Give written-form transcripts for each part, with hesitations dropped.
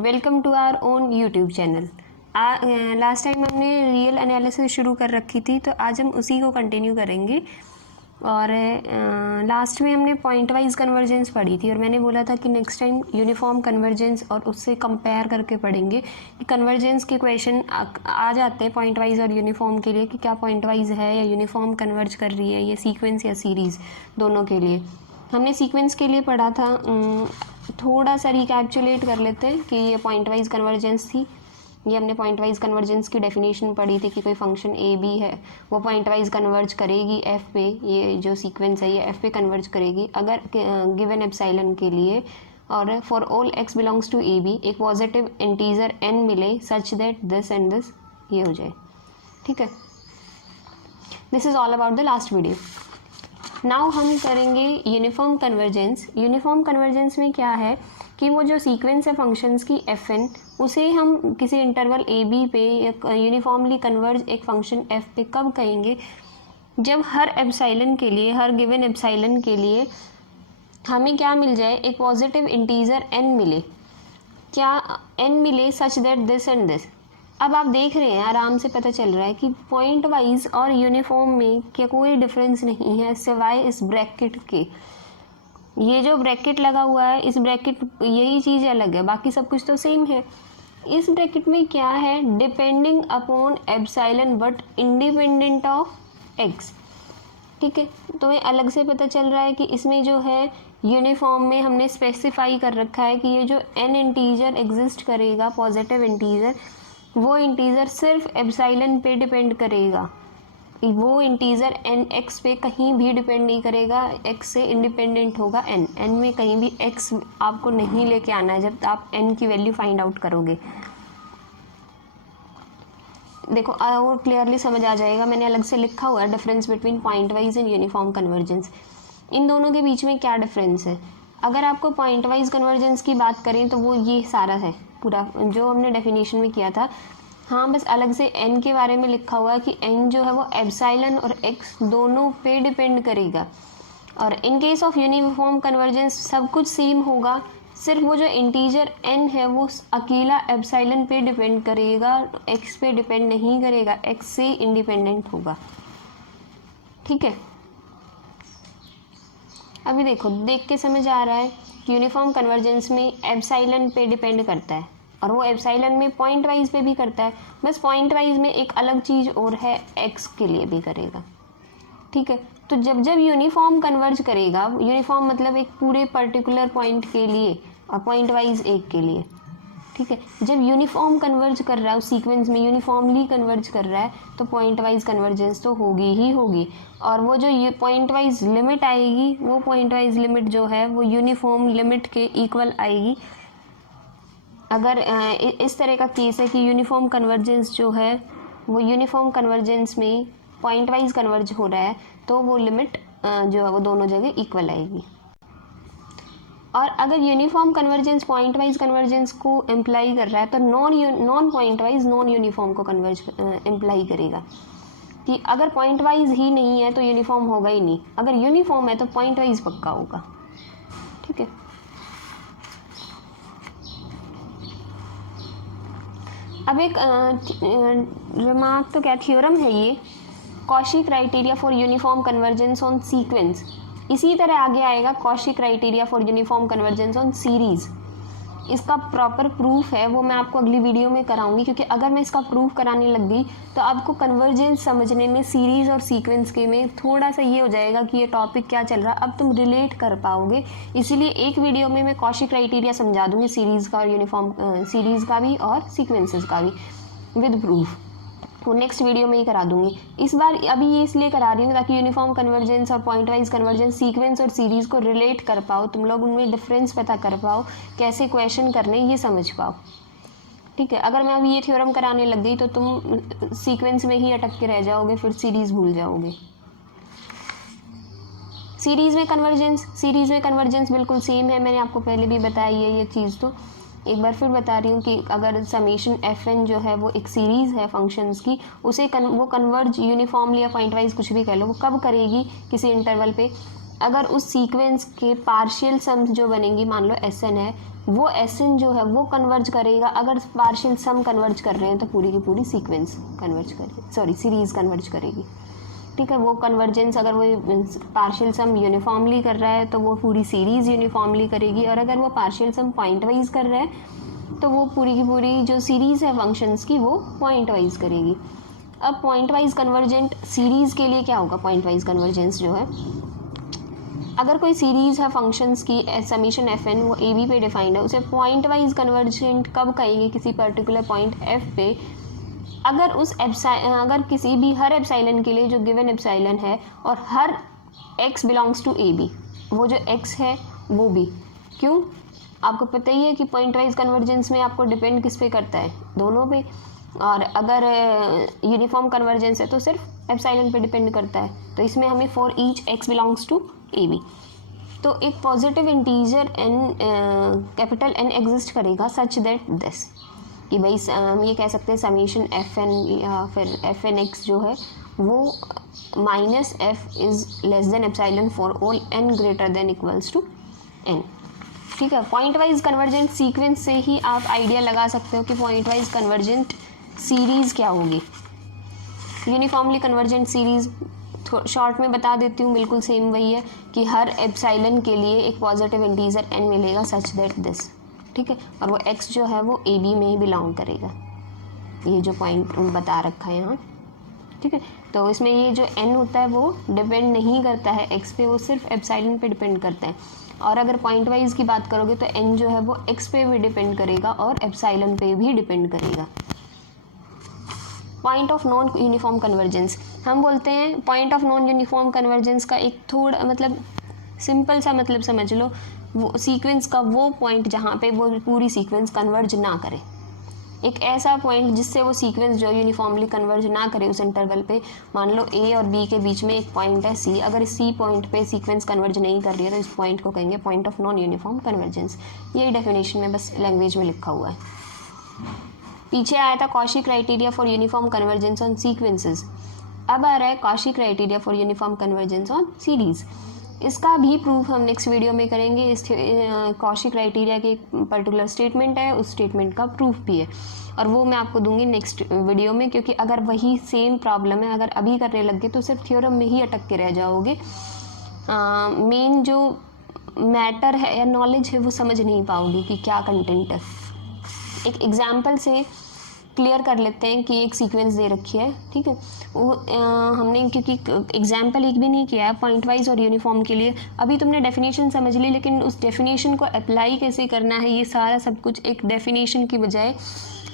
Welcome to our own YouTube channel. Last time हमने real analysis शुरू कर रखी थी, तो आज हम उसी को कंटिन्यू करेंगे। और लास्ट में हमने पॉइंट वाइज कन्वर्जेंस पढ़ी थी और मैंने बोला था कि नेक्स्ट टाइम यूनिफॉर्म कन्वर्जेंस और उससे कंपेयर करके पढ़ेंगे कि कन्वर्जेंस के क्वेश्चन आ जाते हैं पॉइंट वाइज और यूनिफॉर्म के लिए कि क्या पॉइंट वाइज है या यूनिफॉर्म कन्वर्ज कर रही है, ये सीक्वेंस या सीरीज़ दोनों के लिए। हमने सीक्वेंस के लिए पढ़ा था, थोड़ा सा रिकैप्चुलेट कर लेते हैं कि ये पॉइंट वाइज कन्वर्जेंस थी। ये हमने पॉइंट वाइज कन्वर्जेंस की डेफिनेशन पढ़ी थी कि कोई फंक्शन ए बी है, वो पॉइंट वाइज कन्वर्ज करेगी एफ पे। ये जो सीक्वेंस है ये एफ पे कन्वर्ज करेगी अगर गिवन एप्सिलॉन के लिए और for all x belongs to a b एक पॉजिटिव इंटीजर एन मिले such that this and this ये हो जाए। ठीक है, this is all about the last video. Now हम करेंगे यूनिफॉर्म कन्वर्जेंस। यूनिफॉर्म कन्वर्जेंस में क्या है कि वो जो सीक्वेंस है फंक्शंस की एफ एन, उसे हम किसी इंटरवल ए बी पे यूनिफॉर्मली कन्वर्ज एक फंक्शन एफ पे कब कहेंगे, जब हर एप्सिलॉन के लिए, हर गिवन एप्सिलॉन के लिए हमें क्या मिल जाए, एक पॉजिटिव इंटीजर एन मिले। क्या एन मिले such that this and this. अब आप देख रहे हैं, आराम से पता चल रहा है कि पॉइंट वाइज और यूनिफॉर्म में क्या कोई डिफरेंस नहीं है सिवाय इस ब्रैकेट के। ये जो ब्रैकेट लगा हुआ है, इस ब्रैकेट यही चीज़ अलग है, बाकी सब कुछ तो सेम है। इस ब्रैकेट में क्या है, depending upon epsilon but independent of x. ठीक है, तो ये अलग से पता चल रहा है कि इसमें जो है यूनिफॉर्म में हमने स्पेसिफाई कर रखा है कि ये जो एन इंटीजर एग्जिस्ट करेगा, पॉजिटिव इंटीजर, वो इंटीजर सिर्फ एप्सिलॉन पे डिपेंड करेगा। वो इंटीजर एन एक्स पे कहीं भी डिपेंड नहीं करेगा, एक्स से इंडिपेंडेंट होगा एन। एन में कहीं भी एक्स आपको नहीं लेके आना है जब आप एन की वैल्यू फाइंड आउट करोगे। देखो और क्लियरली समझ आ जाएगा, मैंने अलग से लिखा हुआ है difference between point wise and uniform convergence. इन दोनों के बीच में क्या डिफरेंस है। अगर आपको पॉइंट वाइज कन्वर्जेंस की बात करें तो वो ये सारा है पूरा जो हमने डेफिनेशन में किया था। हाँ, बस अलग से n के बारे में लिखा हुआ है कि n जो है वो एप्सिलॉन और x दोनों पे डिपेंड करेगा। और in case of uniform convergence सब कुछ सेम होगा, सिर्फ वो जो इंटीजर n है वो अकेला एप्सिलॉन पे डिपेंड करेगा, x पे डिपेंड नहीं करेगा, x से इंडिपेंडेंट होगा। ठीक है, अभी देखो, देख के समझ आ रहा है कि यूनिफॉर्म कन्वर्जेंस में एप्सिलॉन पे डिपेंड करता है और वो एप्सिलॉन में पॉइंट वाइज पे भी करता है। बस पॉइंट वाइज में एक अलग चीज़ और है, एक्स के लिए भी करेगा। ठीक है, तो जब जब यूनिफॉर्म कन्वर्ज करेगा, यूनिफॉर्म मतलब एक पूरे पर्टिकुलर पॉइंट के लिए और पॉइंट वाइज एक के लिए। ठीक है, जब यूनिफॉर्म कन्वर्ज कर रहा है उस सीक्वेंस में, यूनिफॉर्मली कन्वर्ज कर रहा है, तो पॉइंट वाइज कन्वर्जेंस तो होगी ही होगी। और वो जो ये पॉइंट वाइज लिमिट आएगी, वो पॉइंट वाइज लिमिट जो है वो यूनिफॉर्म लिमिट के इक्वल आएगी। अगर इस तरह का केस है कि यूनिफॉर्म कन्वर्जेंस जो है वो यूनिफॉर्म कन्वर्जेंस में पॉइंट वाइज कन्वर्ज हो रहा है, तो वो लिमिट जो है वो दोनों जगह इक्वल आएगी। और अगर uniform convergence point wise convergence को इम्प्लाई कर रहा है, तो non point wise non uniform को कन्वर्ज इम्प्लाई करेगा। कि अगर पॉइंट वाइज ही नहीं है तो यूनिफॉर्म होगा ही नहीं, अगर यूनिफॉर्म है तो पॉइंट वाइज पक्का होगा। ठीक है, अब एक रिमार्क तो क्या थ्योरम है ये, Cauchy criteria for uniform convergence on sequence. इसी तरह आगे आएगा Cauchy criteria for uniform convergence on series. इसका प्रॉपर प्रूफ है, वो मैं आपको अगली वीडियो में कराऊंगी, क्योंकि अगर मैं इसका प्रूफ कराने लग गई तो आपको कन्वर्जेंस समझने में सीरीज और सीक्वेंस के में थोड़ा सा ये हो जाएगा कि ये टॉपिक क्या चल रहा है, अब तुम रिलेट कर पाओगे। इसीलिए एक वीडियो में मैं कॉशी क्राइटेरिया समझा दूंगी सीरीज का और यूनिफॉर्म सीरीज का भी और सीक्वेंसेस का भी विद प्रूफ, वो नेक्स्ट वीडियो में ही करा दूंगी। इस बार अभी ये इसलिए करा रही हूँ ताकि यूनिफॉर्म कन्वर्जेंस और पॉइंट वाइज कन्वर्जेंस, सीक्वेंस और सीरीज़ को रिलेट कर पाओ, तुम लोग उनमें डिफरेंस पता कर पाओ, कैसे क्वेश्चन करने ये समझ पाओ। ठीक है, अगर मैं अभी ये थ्योरम कराने लग गई तो तुम सीक्वेंस में ही अटक के रह जाओगे, फिर सीरीज़ भूल जाओगे। सीरीज़ में कन्वर्जेंस बिल्कुल सेम है, मैंने आपको पहले भी बताई है ये चीज़, तो एक बार फिर बता रही हूँ कि अगर समेशन एफ एन जो है वो एक सीरीज़ है फंक्शंस की, उसे वो कन्वर्ज यूनिफॉर्मली या पॉइंट वाइज कुछ भी कह लो, वो कब करेगी, किसी इंटरवल पे, अगर उस सीक्वेंस के पार्शियल सम्स जो बनेंगी, मान लो एस एन है, वो एसएन जो है वो कन्वर्ज करेगा। अगर पार्शियल सम कन्वर्ज कर रहे हैं तो पूरी की पूरी सीक्वेंस कन्वर्ज करेगी, सॉरी सीरीज कन्वर्ज करेगी। ठीक है, वो कन्वर्जेंस अगर वो पार्शियल सम यूनिफॉर्मली कर रहा है तो वो पूरी सीरीज यूनिफॉर्मली करेगी, और अगर वो पार्शियल सम पॉइंट वाइज कर रहा है तो वो पूरी की पूरी जो सीरीज़ है फंक्शंस की वो पॉइंट वाइज करेगी। अब पॉइंट वाइज कन्वर्जेंट सीरीज़ के लिए क्या होगा, पॉइंट वाइज कन्वर्जेंस जो है, अगर कोई सीरीज़ है फंक्शंस की समीशन एफ एन वो ए बी पे डिफाइंड है, उसे पॉइंट वाइज कन्वर्जेंट कब कहेंगे, किसी पर्टिकुलर पॉइंट एफ पे अगर अगर किसी भी हर एप्साइलन के लिए जो गिवन एप्साइलन है और हर x belongs to a b, वो जो x है वो भी, क्यों आपको पता ही है कि पॉइंट वाइज कन्वर्जेंस में आपको डिपेंड किस पे करता है, दोनों पे, और अगर यूनिफॉर्म कन्वर्जेंस है तो सिर्फ एप्साइलन पे डिपेंड करता है। तो इसमें हमें for each x belongs to a b, तो एक positive integer n capital N exist करेगा सच दैट दिस, कि भाई हम ये कह सकते हैं समीशन एफ एन या फिर एफ एन एक्स जो है वो minus f is less than epsilon for all n greater than equals to n। ठीक है, पॉइंट वाइज कन्वर्जेंट सीक्वेंस से ही आप आइडिया लगा सकते हो कि पॉइंट वाइज कन्वर्जेंट सीरीज़ क्या होगी। यूनिफॉर्मली कन्वर्जेंट सीरीज़ शॉर्ट में बता देती हूँ, बिल्कुल सेम वही है कि हर एप्साइलन के लिए एक पॉजिटिव इंटीजर n मिलेगा सच दैट दिस। ठीक है, और वो x जो है वो ए बी में ही बिलोंग करेगा, ये जो पॉइंट बता रखा है यहाँ। ठीक है, तो इसमें ये जो n होता है वो डिपेंड नहीं करता है x पे, वो सिर्फ एप्साइलन पे डिपेंड करता है। और अगर पॉइंट वाइज की बात करोगे तो n जो है वो x पे भी डिपेंड करेगा और एप्साइलन पे भी डिपेंड करेगा। Point of non uniform convergence, हम बोलते हैं point of non uniform convergence का एक थोड़ा मतलब सिंपल सा मतलब समझ लो, वो सीक्वेंस का वो पॉइंट जहाँ पे वो पूरी सीक्वेंस कन्वर्ज ना करे, एक ऐसा पॉइंट जिससे वो सीक्वेंस जो यूनिफॉर्मली कन्वर्ज ना करे उस इंटरवल पे। मान लो ए और बी के बीच में एक पॉइंट है सी, अगर सी पॉइंट पे सीक्वेंस कन्वर्ज नहीं कर रही है तो इस पॉइंट को कहेंगे point of non uniform convergence. यही डेफिनेशन में बस लैंग्वेज में लिखा हुआ है। पीछे आया था Cauchy criteria for uniform convergence on sequences, अब आ रहा है Cauchy criteria for uniform convergence on series. इसका भी प्रूफ हम नेक्स्ट वीडियो में करेंगे। इस कॉशी क्राइटेरिया की एक पर्टिकुलर स्टेटमेंट है, उस स्टेटमेंट का प्रूफ भी है, और वो मैं आपको दूंगी नेक्स्ट वीडियो में, क्योंकि अगर वही सेम प्रॉब्लम है अगर अभी करने लग गए तो सिर्फ थ्योरम में ही अटक के रह जाओगे। मेन जो मैटर है या नॉलेज है वो समझ नहीं पाओगे कि क्या कंटेंट है। एक एग्जाम्पल से क्लियर कर लेते हैं कि एक सीक्वेंस दे रखी है, ठीक है, वो हमने क्योंकि एग्जाम्पल एक भी नहीं किया है पॉइंट वाइज और यूनिफॉर्म के लिए, अभी तुमने डेफिनेशन समझ ली, लेकिन उस डेफिनेशन को अप्लाई कैसे करना है ये सारा सब कुछ एक डेफिनेशन की बजाय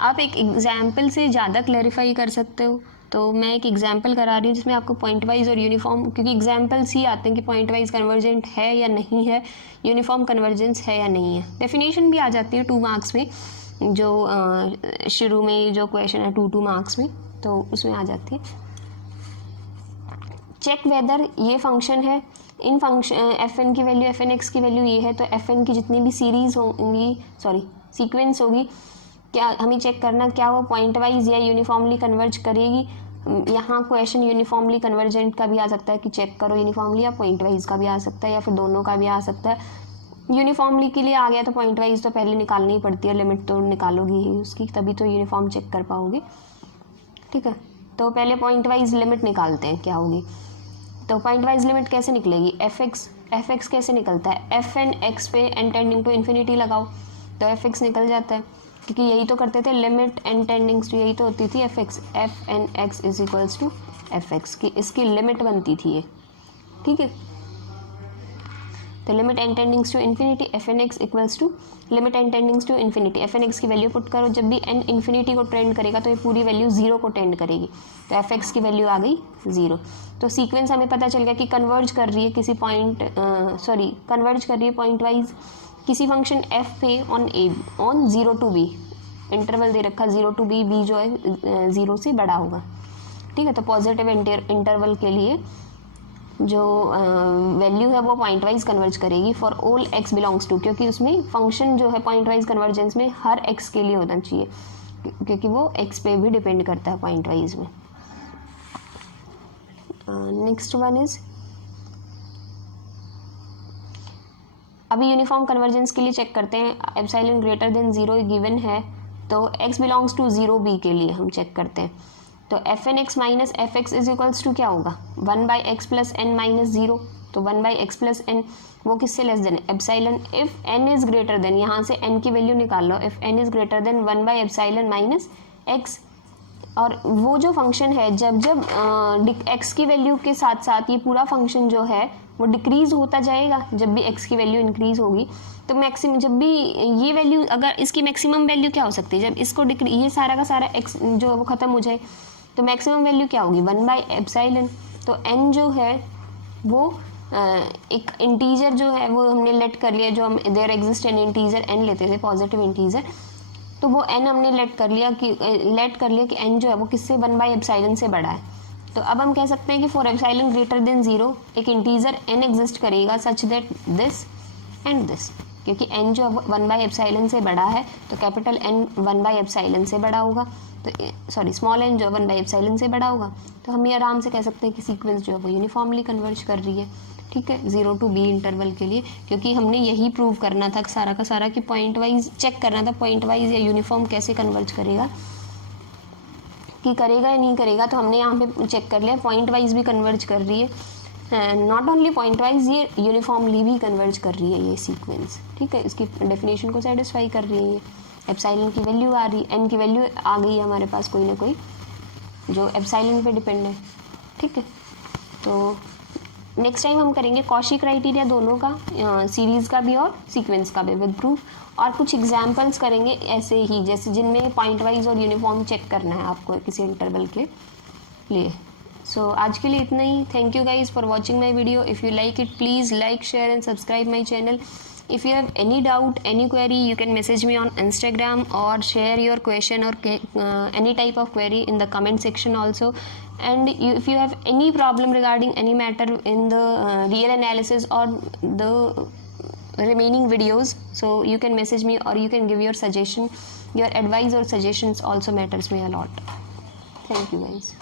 आप एक एग्जाम्पल से ज़्यादा क्लैरिफाई कर सकते हो। तो मैं एक एग्जाम्पल करा रही हूँ जिसमें आपको पॉइंट वाइज और यूनिफॉर्म, क्योंकि एग्जाम्पल्स ही आते हैं कि पॉइंट वाइज कन्वर्जेंट है या नहीं है, यूनिफॉर्म कन्वर्जेंस है या नहीं है। डेफिनेशन भी आ जाती है 2 मार्क्स में, जो शुरू में जो क्वेश्चन है 2 मार्क्स में, तो उसमें आ जाती है। चेक वेदर ये फंक्शन है, इन फंक्शन एफ एन की वैल्यू एफ एन एक्स की वैल्यू ये है, तो एफ एन की जितनी भी सीरीज होंगी, सॉरी सीक्वेंस होगी, क्या हमें चेक करना क्या वो पॉइंट वाइज या यूनिफॉर्मली कन्वर्ज करेगी। यहाँ क्वेश्चन यूनिफॉर्मली कन्वर्जेंट का भी आ सकता है कि चेक करो यूनिफॉर्मली, या पॉइंट वाइज का भी आ सकता है, या फिर दोनों का भी आ सकता है। यूनिफॉर्मली के लिए आ गया तो पॉइंट वाइज तो पहले निकालनी ही पड़ती है, लिमिट तो निकालोगी ही उसकी, तभी तो यूनिफॉर्म चेक कर पाओगे। ठीक है, तो पहले पॉइंट वाइज लिमिट निकालते हैं क्या होगी। तो पॉइंट वाइज लिमिट कैसे निकलेगी, एफ एक्स कैसे निकलता है, एफ एन एक्स पे एन टेंडिंग टू इन्फिनिटी लगाओ तो एफ एक्स निकल जाता है, क्योंकि यही तो करते थे लिमिट एन टेंडिंग्स टू, यही तो होती थी f n x is equals to f x की, इसकी लिमिट बनती थी ये। ठीक है, तो limit n tendings to infinity f n x equals to limit n tendings to infinity, f n x की वैल्यू पुट करो, जब भी एन इन्फिनिटी को टेंड करेगा तो ये पूरी वैल्यू 0 को टेंड करेगी, तो एफ एक्स की वैल्यू आ गई 0। तो सीक्वेंस हमें पता चल गया कि कन्वर्ज कर रही है किसी पॉइंट कन्वर्ज कर रही है पॉइंट वाइज किसी फंक्शन एफ पे ऑन 0 to b, इंटरवल दे रखा 0 to b, b जो है 0 से बड़ा होगा। ठीक है, तो पॉजिटिव इंटरवल के लिए जो वैल्यू है वो पॉइंट वाइज कन्वर्ज करेगी for all x belongs to, क्योंकि उसमें फंक्शन जो है पॉइंट वाइज कन्वर्जेंस में हर x के लिए होना चाहिए, क्योंकि वो x पे भी डिपेंड करता है पॉइंट वाइज में। नेक्स्ट वन इज अभी यूनिफॉर्म कन्वर्जेंस के लिए चेक करते हैं, एप्सिलॉन ग्रेटर देन 0 गिवन है, तो x बिलोंग्स टू 0 b के लिए हम चेक करते हैं। तो f n x minus f x is equals to क्या होगा, 1/x प्लस एन माइनस 0, तो 1/x प्लस एन वो किससे लेस देन है, epsilon if n is greater than, यहाँ से n की वैल्यू निकाल लो, if n is greater than 1/एप्सिलॉन माइनस x। और वो जो फंक्शन है जब जब x की वैल्यू के साथ साथ ये पूरा फंक्शन जो है वो डिक्रीज होता जाएगा, जब भी x की वैल्यू इंक्रीज होगी तो मैक्सिमम, जब भी ये वैल्यू, अगर इसकी मैक्सिमम वैल्यू क्या हो सकती है, जब इसको ये सारा का सारा x जो है वो ख़त्म हो जाए तो मैक्सिमम वैल्यू क्या होगी, 1/एप्सिलॉन। तो n जो है वो एक इंटीजर जो है वो हमने लेट कर लिया, जो हम there exist an integer n लेते थे, पॉजिटिव इंटीजर, तो वो n हमने लेट कर लिया कि n जो है वो किससे 1/एप्सिलॉन से बड़ा है। तो अब हम कह सकते हैं कि फॉर एप्सिलॉन ग्रेटर देन 0 एक इंटीजर n एग्जिस्ट करेगा such that this and this, क्योंकि n जो 1/एप्सिलॉन से बड़ा है तो कैपिटल N 1/एप्सिलॉन से बड़ा होगा, तो सॉरी स्मॉल n जो 1/एप्सिलॉन से बड़ा होगा। तो हम ये आराम से कह सकते हैं कि सीक्वेंस जो है वो यूनिफॉर्मली कन्वर्ज कर रही है, ठीक है, 0 to b इंटरवल के लिए, क्योंकि हमने यही प्रूव करना था सारा का सारा कि पॉइंट वाइज चेक करना था, पॉइंट वाइज या यूनिफॉर्म कैसे कन्वर्ज करेगा, कि करेगा या नहीं करेगा। तो हमने यहाँ पे चेक कर लिया पॉइंट वाइज भी कन्वर्ज कर रही है, नॉट ओनली पॉइंट वाइज, ये यूनिफॉर्मली भी कन्वर्ज कर रही है ये सीक्वेंस, ठीक है, इसकी डेफिनेशन को सेटिस्फाई कर रही है। एप्सिलॉन की वैल्यू आ रही, n की वैल्यू आ गई है हमारे पास कोई ना कोई जो एप्सिलॉन पे डिपेंड है, ठीक है। तो नेक्स्ट टाइम हम करेंगे कॉशी क्राइटेरिया दोनों का, सीरीज़ का भी और सीक्वेंस का भी विद प्रूफ, और कुछ एग्जांपल्स करेंगे ऐसे ही जैसे जिनमें पॉइंट वाइज और यूनिफॉर्म चेक करना है आपको किसी इंटरवल के लिए। सो आज के लिए इतना ही। Thank you guys for watching my video. If you like it please like share and subscribe my channel. If you have any doubt, any query, you can message me on Instagram or share your question or any type of query in the comment section also. And if you have any problem regarding any matter in the real analysis or the remaining videos, so you can message me or you can give your suggestion. Your advice or suggestions also matters me a lot. Thank you guys.